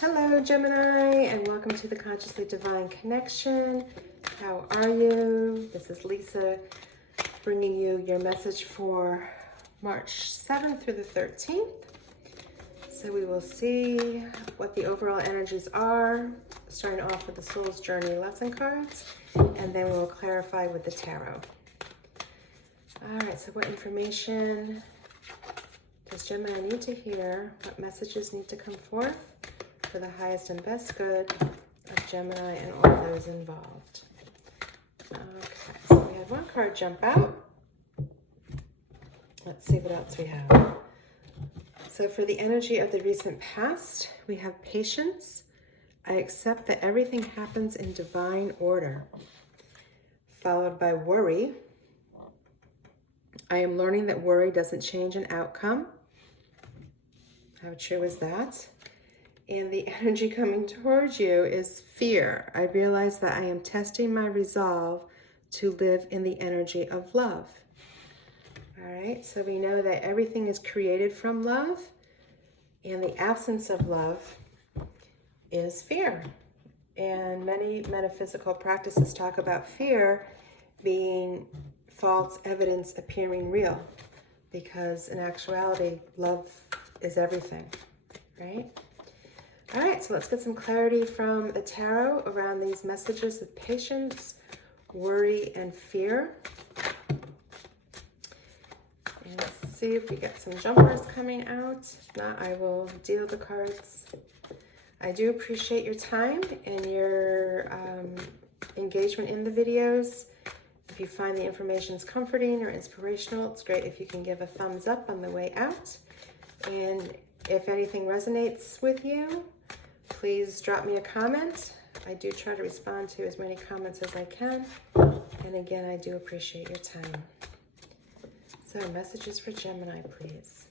Hello, Gemini, and welcome to the Consciously Divine Connection. How are you? This is Lisa bringing you your message for March 7th through the 13th. So we will see what the overall energies are, starting off with the Soul's Journey lesson cards, and then we will clarify with the tarot. All right, so what information does Gemini need to hear? What messages need to come forth for the highest and best good of Gemini and all those involved? Okay, so we had one card jump out. Let's see what else we have. So for the energy of the recent past, we have patience. I accept that everything happens in divine order. Followed by worry. I am learning that worry doesn't change an outcome. How true is that? And the energy coming towards you is fear. I realize that I am testing my resolve to live in the energy of love. All right, so we know that everything is created from love, and the absence of love is fear. And many metaphysical practices talk about fear being false evidence appearing real, because in actuality, love is everything, right? All right, so let's get some clarity from the tarot around these messages of patience, worry, and fear. And let's see if we get some jumpers coming out. If not, I will deal the cards. I do appreciate your time and your engagement in the videos. If you find the information comforting or inspirational, it's great if you can give a thumbs up on the way out. And if anything resonates with you, please drop me a comment. I do try to respond to as many comments as I can. And again, I do appreciate your time. So messages for Gemini, please.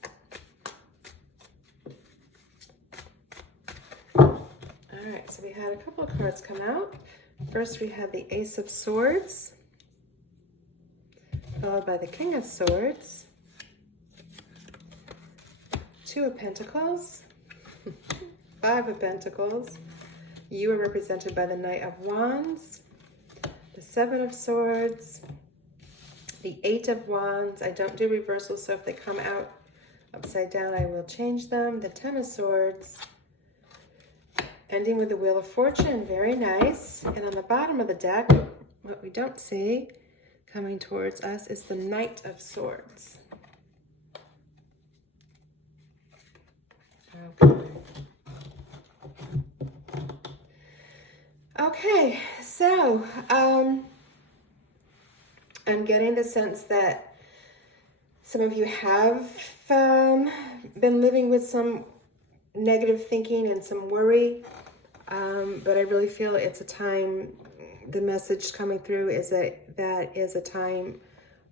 All right, so we had a couple of cards come out. First, we had the Ace of Swords, followed by the King of Swords, Two of Pentacles, Five of Pentacles. You are represented by the Knight of Wands, the Seven of Swords, the Eight of Wands. I don't do reversals, so if they come out upside down, I will change them. The Ten of Swords, ending with the Wheel of Fortune. Very nice. And on the bottom of the deck, what we don't see coming towards us is the Knight of Swords. Okay, so I'm getting the sense that some of you have been living with some negative thinking and some worry, but I really feel it's a time, the message coming through is that is a time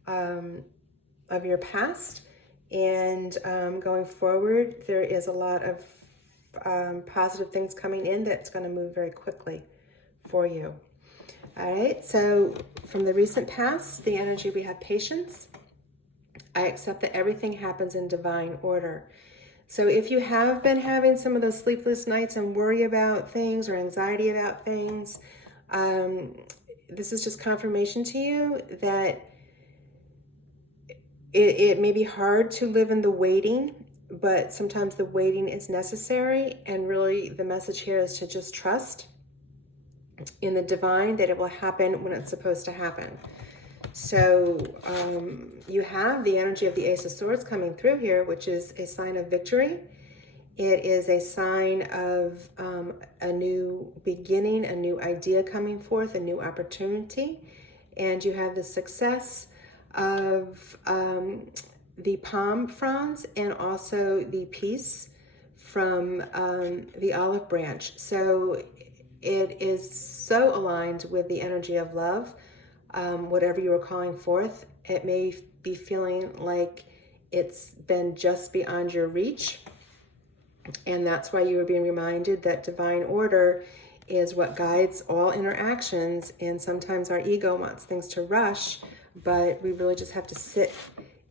of your past, and going forward, there is a lot of positive things coming in that's going to move very quickly for you. All right, so from the recent past, the energy, we have patience. I accept that everything happens in divine order. So if you have been having some of those sleepless nights and worry about things or anxiety about things, this is just confirmation to you that it may be hard to live in the waiting, but sometimes the waiting is necessary. And really the message here is to just trust in the divine, that it will happen when it's supposed to happen. So you have the energy of the Ace of Swords coming through here, which is a sign of victory. It is a sign of a new beginning, a new idea coming forth, a new opportunity. And you have the success of the palm fronds and also the peace from the olive branch. So it is so aligned with the energy of love. Whatever you are calling forth, it may be feeling like it's been just beyond your reach. And that's why you are being reminded that divine order is what guides all interactions. And sometimes our ego wants things to rush, but we really just have to sit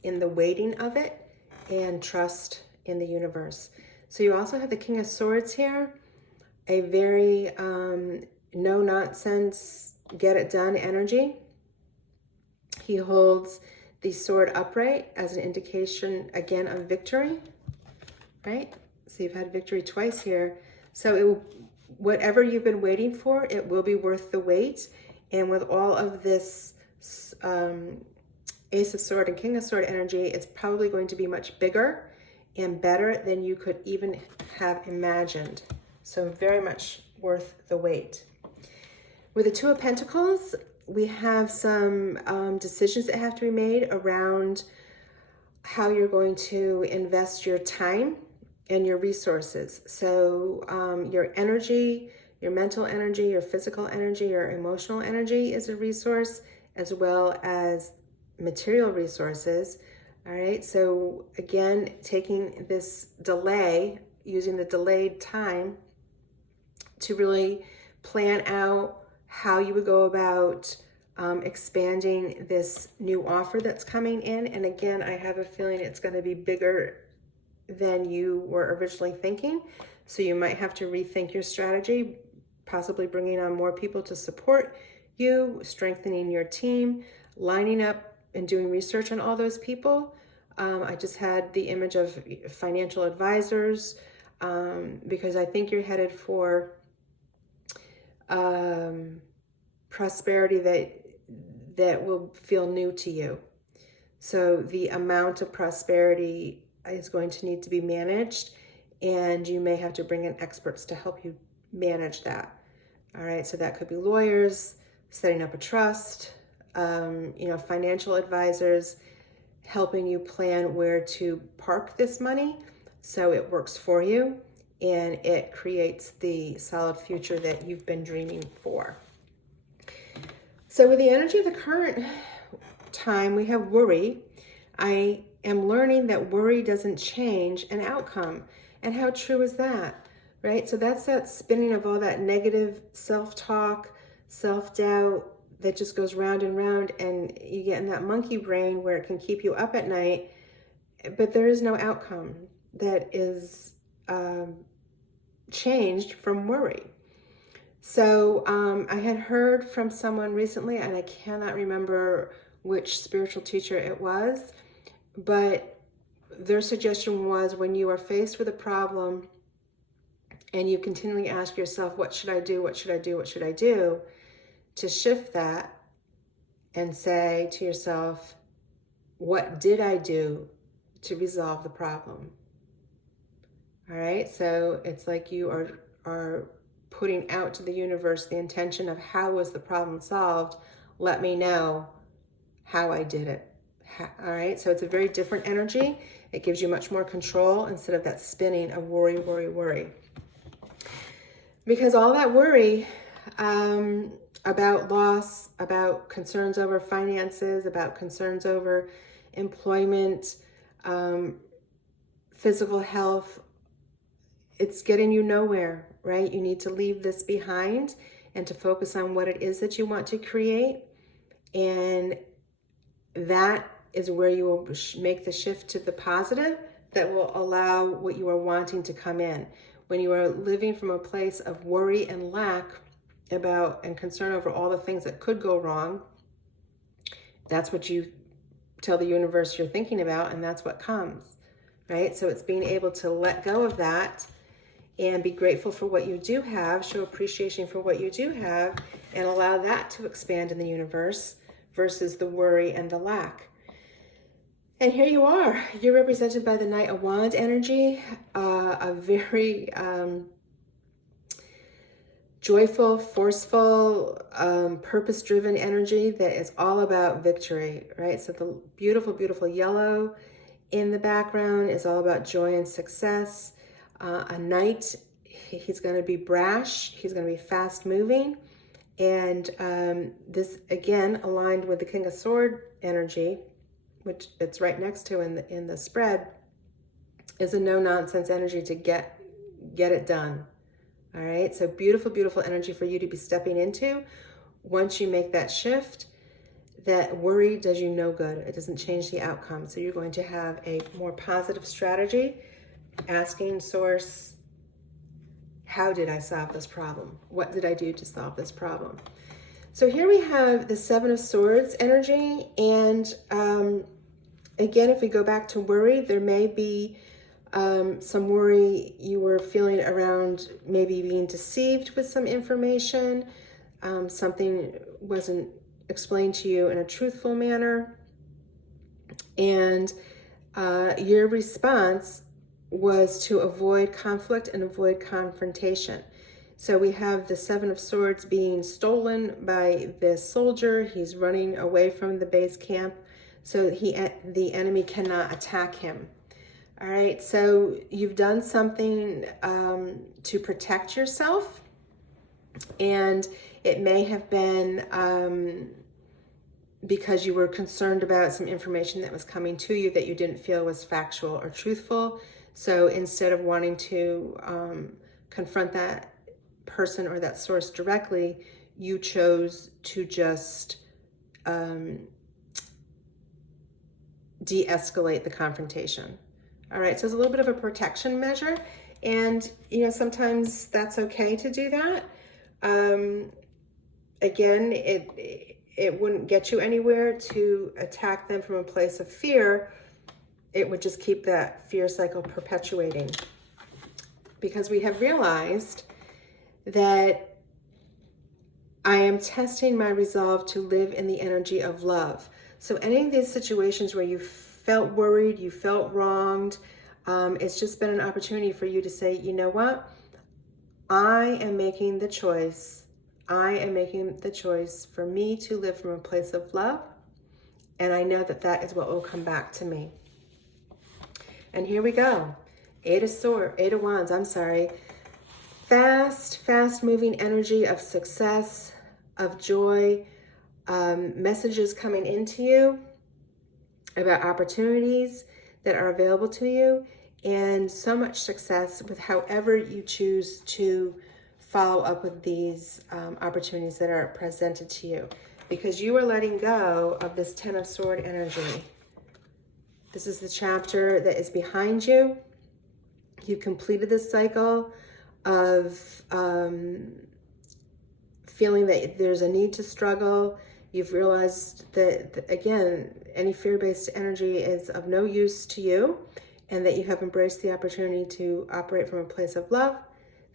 in the waiting of it and trust in the universe. So you also have the King of Swords here. a very no nonsense, get it done energy. He holds the sword upright as an indication, again, of victory, right? So you've had victory twice here. So whatever you've been waiting for, it will be worth the wait. And with all of this Ace of Sword and King of Sword energy, it's probably going to be much bigger and better than you could even have imagined. So very much worth the wait. With the Two of Pentacles, we have some decisions that have to be made around how you're going to invest your time and your resources. So your energy, your mental energy, your physical energy, your emotional energy is a resource, as well as material resources. All right, so again, taking this delay, using the delayed time to really plan out how you would go about expanding this new offer that's coming in. And again, I have a feeling it's going to be bigger than you were originally thinking. So you might have to rethink your strategy, possibly bringing on more people to support you, strengthening your team, lining up and doing research on all those people. I just had the image of financial advisors because I think you're headed for prosperity that will feel new to you. So the amount of prosperity is going to need to be managed, and you may have to bring in experts to help you manage that. All right, so that could be lawyers, setting up a trust, financial advisors, helping you plan where to park this money so it works for you and it creates the solid future that you've been dreaming for. So with the energy of the current time, we have worry. I am learning that worry doesn't change an outcome. And how true is that, right? So that's that spinning of all that negative self-talk, self-doubt that just goes round and round, and you get in that monkey brain where it can keep you up at night, but there is no outcome that is changed from worry. So I had heard from someone recently, and I cannot remember which spiritual teacher it was, but their suggestion was when you are faced with a problem and you continually ask yourself, what should I do? What should I do? What should I do? To shift that and say to yourself, what did I do to resolve the problem? All right, so it's like you are putting out to the universe the intention of how was the problem solved? Let me know how I did it. All right, so it's a very different energy. It gives you much more control instead of that spinning of worry, worry, worry. Because all that worry about loss, about concerns over finances, about concerns over employment, physical health, it's getting you nowhere, right? You need to leave this behind and to focus on what it is that you want to create. And that is where you will make the shift to the positive that will allow what you are wanting to come in. When you are living from a place of worry and lack about and concern over all the things that could go wrong, that's what you tell the universe you're thinking about, and that's what comes, right? So it's being able to let go of that and be grateful for what you do have, show appreciation for what you do have, and allow that to expand in the universe versus the worry and the lack. And here you are. You're represented by the Knight of Wands energy, a very joyful, forceful, purpose-driven energy that is all about victory, right? So the beautiful, beautiful yellow in the background is all about joy and success. A knight, he's going to be brash, he's going to be fast-moving, and this, again, aligned with the King of Sword energy, which it's right next to in the spread, is a no-nonsense energy to get it done. All right, so beautiful, beautiful energy for you to be stepping into. Once you make that shift, that worry does you no good. It doesn't change the outcome. So you're going to have a more positive strategy, asking Source, how did I solve this problem? What did I do to solve this problem? So here we have the Seven of Swords energy. And again, if we go back to worry, there may be some worry you were feeling around maybe being deceived with some information. Something wasn't explained to you in a truthful manner. And your response was to avoid conflict and avoid confrontation. So we have the Seven of Swords being stolen by this soldier. He's running away from the base camp, so the enemy cannot attack him. All right, so you've done something to protect yourself, and it may have been because you were concerned about some information that was coming to you that you didn't feel was factual or truthful. So instead of wanting to confront that person or that source directly, you chose to just de-escalate the confrontation. All right, so it's a little bit of a protection measure, and sometimes that's okay to do that. Again, it wouldn't get you anywhere to attack them from a place of fear. It would just keep that fear cycle perpetuating, because we have realized that I am testing my resolve to live in the energy of love. So any of these situations where you felt worried, you felt wronged, it's just been an opportunity for you to say, you know what? I am making the choice. I am making the choice for me to live from a place of love. And I know that that is what will come back to me. And here we go. Eight of Wands, I'm sorry. Fast moving energy of success, of joy, messages coming into you about opportunities that are available to you, and so much success with however you choose to follow up with these opportunities that are presented to you, because you are letting go of this Ten of Swords energy. This is the chapter that is behind you. You completed this cycle of feeling that there's a need to struggle. You've realized that, again, any fear-based energy is of no use to you, and that you have embraced the opportunity to operate from a place of love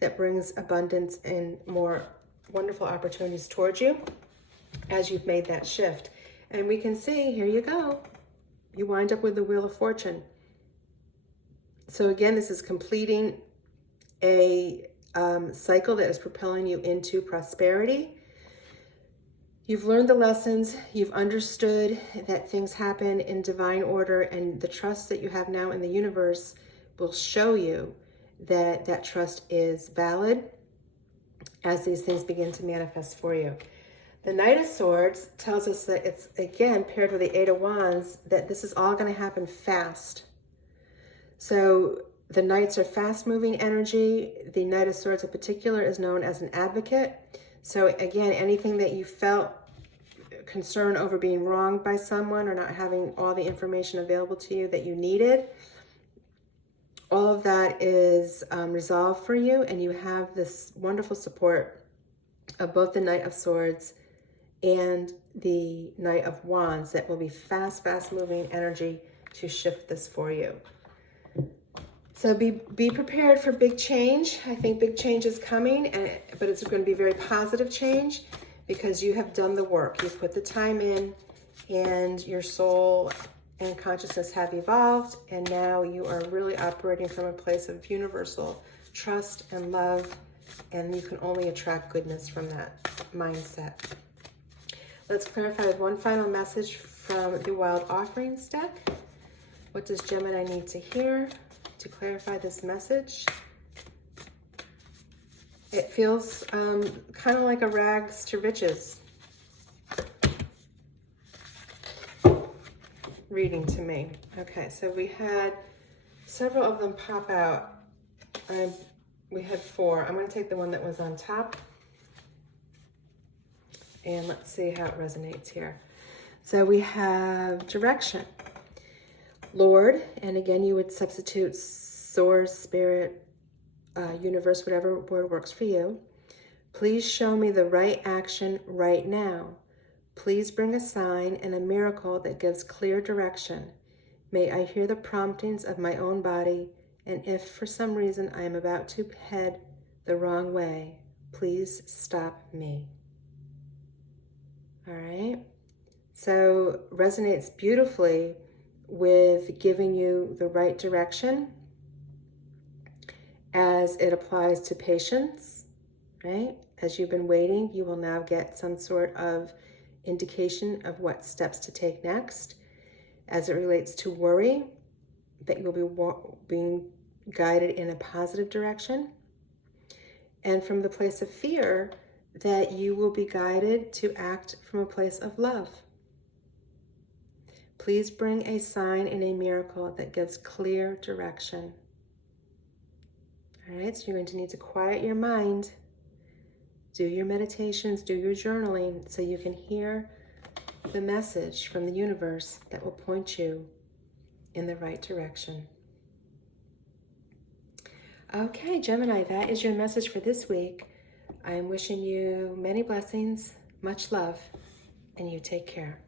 that brings abundance and more wonderful opportunities towards you as you've made that shift. And we can see, here you go, you wind up with the Wheel of Fortune. So again, this is completing a cycle that is propelling you into prosperity. You've learned the lessons, you've understood that things happen in divine order, and the trust that you have now in the universe will show you that that trust is valid as these things begin to manifest for you. The Knight of Swords tells us that it's, again, paired with the Eight of Wands, that this is all going to happen fast. So the Knights are fast-moving energy. The Knight of Swords in particular is known as an advocate. So again, anything that you felt concern over being wronged by someone or not having all the information available to you that you needed, all of that is resolved for you, and you have this wonderful support of both the Knight of Swords and the Knight of Wands that will be fast-moving energy to shift this for you. So be prepared for big change. I think big change is coming, but it's going to be very positive change because you have done the work. You've put the time in, and your soul and consciousness have evolved, and now you are really operating from a place of universal trust and love, and you can only attract goodness from that mindset. Let's clarify with one final message from the Wild Offerings deck. What does Gemini need to hear to clarify this message? It feels kind of like a rags to riches reading to me. Okay, so we had several of them pop out. We had 4. I'm going to take the one that was on top, and let's see how it resonates here. So we have direction, Lord, and again you would substitute source, spirit, universe, whatever word works for you. Please show me the right action right now. Please bring a sign and a miracle that gives clear direction. May I hear the promptings of my own body, and if for some reason I am about to head the wrong way, please stop me. All right? So resonates beautifully with giving you the right direction as it applies to patience, right? As you've been waiting, you will now get some sort of indication of what steps to take next. As it relates to worry, that you'll be being guided in a positive direction. And from the place of fear, that you will be guided to act from a place of love. Please bring a sign and a miracle that gives clear direction. All right, so you're going to need to quiet your mind, do your meditations, do your journaling, so you can hear the message from the universe that will point you in the right direction. Okay, Gemini, that is your message for this week. I am wishing you many blessings, much love, and you take care.